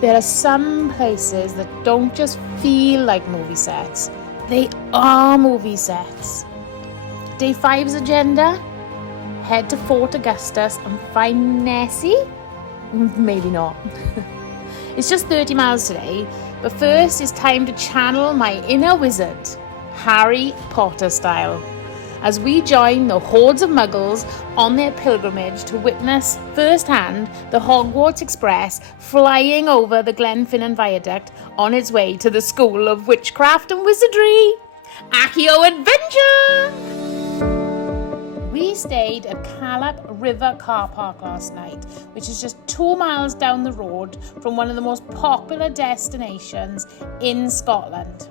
There are some places that don't just feel like movie sets, they are movie sets. Day 5's agenda: head to Fort Augustus and find Nessie? Maybe not. It's just 30 miles today, but first it's time to channel my inner wizard, Harry Potter style, as we join the hordes of muggles on their pilgrimage to witness firsthand the Hogwarts Express flying over the Glenfinnan Viaduct on its way to the School of Witchcraft and Wizardry. Accio Adventure! We stayed at Callop River car park last night, which is just 2 miles down the road from one of the most popular destinations in Scotland.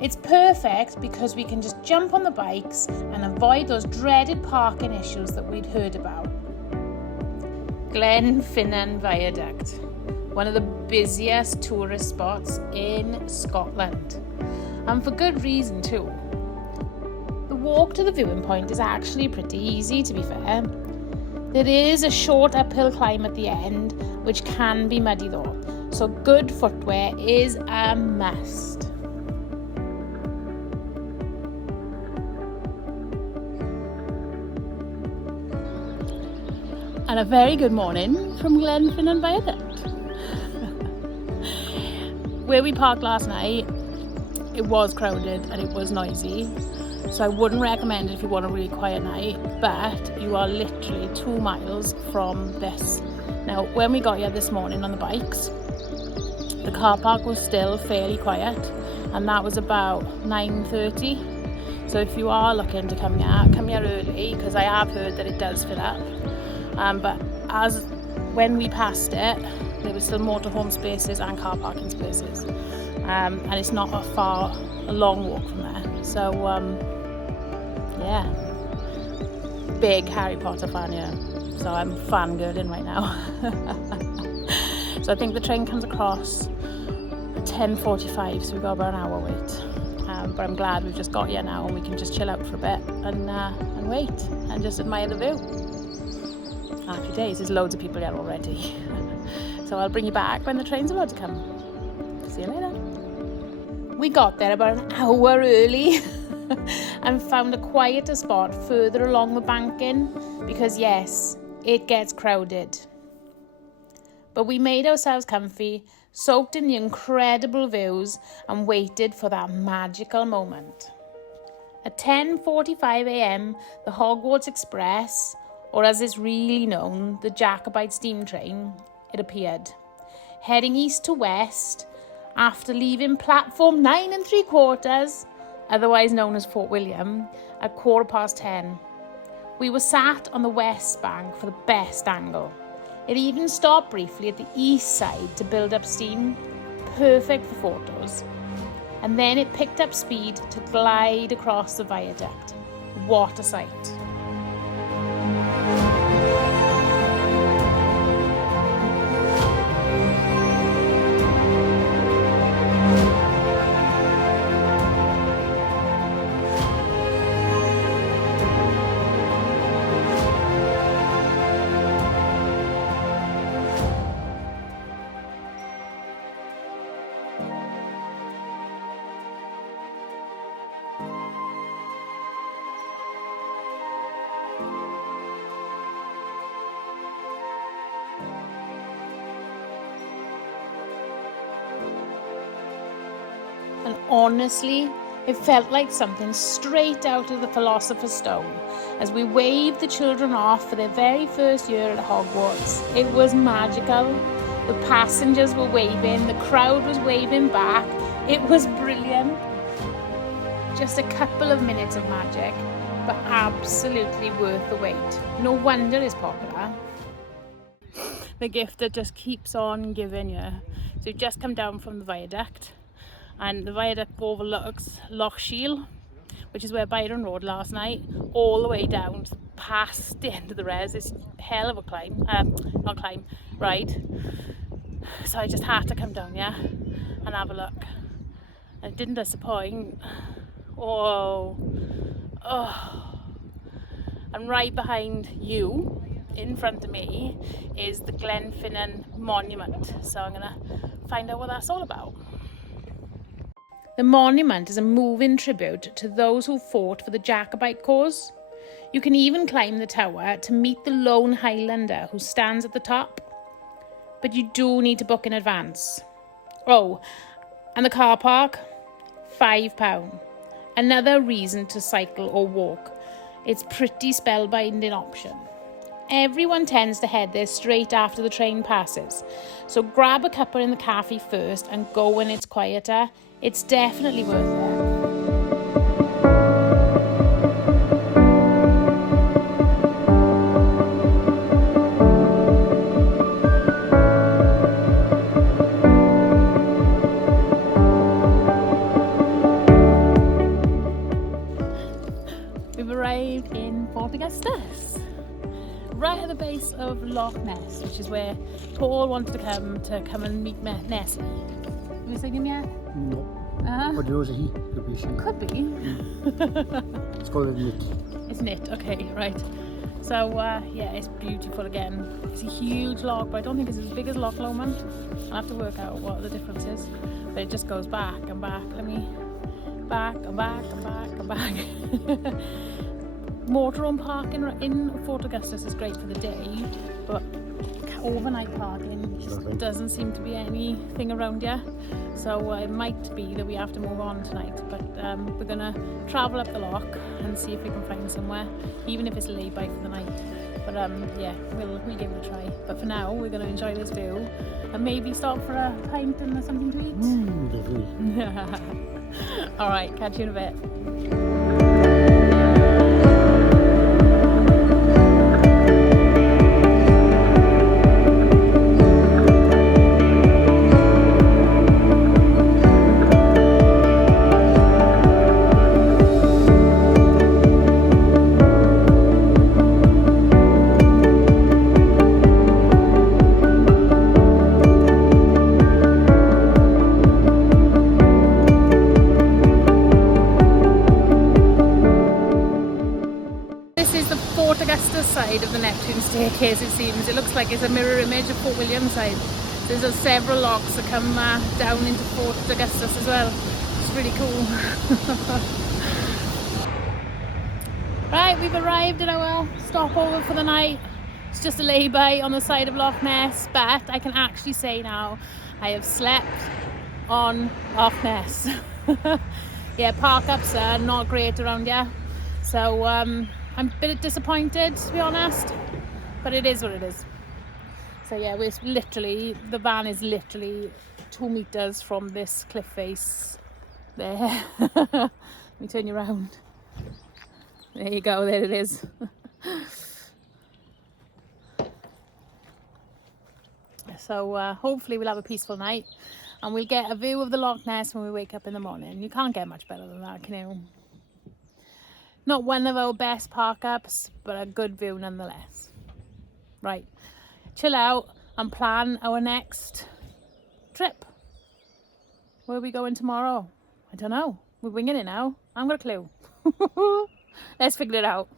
It's perfect because we can just jump on the bikes and avoid those dreaded parking issues that we'd heard about. Glenfinnan Viaduct, one of the busiest tourist spots in Scotland, and for good reason too. The walk to the viewing point is actually pretty easy, to be fair. There is a short uphill climb at the end, which can be muddy though, so good footwear is a must. And a very good morning from Glenfinnan Viaduct. Where we parked last night, it was crowded and it was noisy, so I wouldn't recommend it if you want a really quiet night, but you are literally 2 miles from this. Now, when we got here this morning on the bikes, the car park was still fairly quiet, and that was about 9:30. So if you are looking to come here early, because I have heard that it does fill up. But as when we passed it, there were still motorhome spaces and car parking spaces, and it's not a long walk from there. So yeah, big Harry Potter fan here, so I'm fangirling right now. So I think the train comes across at 10:45, so we've got about an hour wait. But I'm glad we've just got here now and we can just chill out for a bit and wait and just admire the view. Happy days, there's loads of people here already. So I'll bring you back when the train's about to come. See you later. We got there about an hour early and found a quieter spot further along the banking because yes, it gets crowded. But we made ourselves comfy, soaked in the incredible views and waited for that magical moment. At 10:45 a.m, the Hogwarts Express, or as it's really known, the Jacobite steam train, it appeared, heading east to west after leaving platform 9 3/4, otherwise known as Fort William, at 10:15. We were sat on the west bank for the best angle. It even stopped briefly at the east side to build up steam, perfect for photos. And then it picked up speed to glide across the viaduct. What a sight. And honestly, it felt like something straight out of the Philosopher's Stone as we waved the children off for their very first year at Hogwarts. It was magical. The passengers were waving, the crowd was waving back. It was brilliant. Just a couple of minutes of magic, but absolutely worth the wait. No wonder it's popular. The gift that just keeps on giving you. So we've just come down from the viaduct, and the viaduct overlooks Loch Shiel, which is where Byron rode last night, all the way down past the end of the res. It's hell of a ride. So I just had to come down here and have a look. And it didn't disappoint. Oh. And right behind you in front of me is the Glenfinnan Monument. So I'm gonna find out what that's all about. The monument is a moving tribute to those who fought for the Jacobite cause. You can even climb the tower to meet the lone Highlander who stands at the top. But you do need to book in advance. Oh, and the car park, £5. Another reason to cycle or walk. It's pretty spellbinding option. Everyone tends to head there straight after the train passes. So grab a cuppa in the cafe first and go when it's quieter. It's definitely worth it. We've arrived in Fort Augustus, right at the base of Loch Ness, which is where Paul wanted to come and meet Nessie. Have you seen him yet? No. But there was a he. Could be a she. Could be. It's called a knit. It's knit, okay, right. So yeah, it's beautiful again. It's a huge loch, but I don't think it's as big as Loch Lomond. I'll have to work out what the difference is. But it just goes back and back. Back and back and back and back. Motorhome parking in Fort Augustus is great for the day, but overnight parking just doesn't seem to be anything around here. So it might be that we have to move on tonight, but we're gonna travel up the loch and see if we can find somewhere, even if it's a lay-by for the night. But yeah, we'll give it a try. But for now, we're gonna enjoy this view and maybe stop for a pint and something to eat. Definitely. All right, catch you in a bit. Side of the Neptune staircase, it seems. It looks like it's a mirror image of Fort William side. There's several lochs that come down into Fort Augustus as well. It's really cool. Right, we've arrived at our stopover for the night. It's just a lay-by on the side of Loch Ness, but I can actually say now I have slept on Loch Ness. Yeah, park-ups are not great around here, so I'm a bit disappointed, to be honest, but it is what it is. So yeah, the van is literally 2 meters from this cliff face there. Let me turn you around. There you go, there it is. So hopefully we'll have a peaceful night and we'll get a view of the Loch Ness when we wake up in the morning. You can't get much better than that, can you? Not one of our best park-ups, but a good view nonetheless. Right, chill out and plan our next trip. Where are we going tomorrow? I don't know. We're winging it now. I haven't got a clue. Let's figure it out.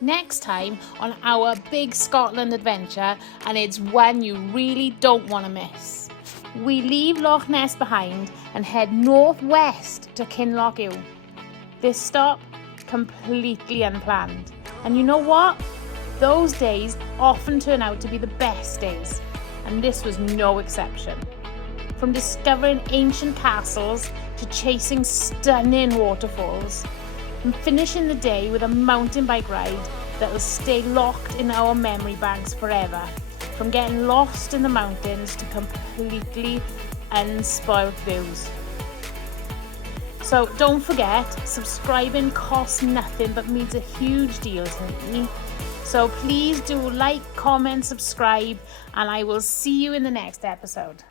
Next time on our big Scotland adventure, and it's one you really don't want to miss. We leave Loch Ness behind and head northwest to Kinloch. This stop, completely unplanned. And you know what? Those days often turn out to be the best days. And this was no exception. From discovering ancient castles to chasing stunning waterfalls, and finishing the day with a mountain bike ride that will stay locked in our memory banks forever. From getting lost in the mountains to completely unspoiled views. So don't forget, subscribing costs nothing but means a huge deal to me. So please do like, comment, subscribe, and I will see you in the next episode.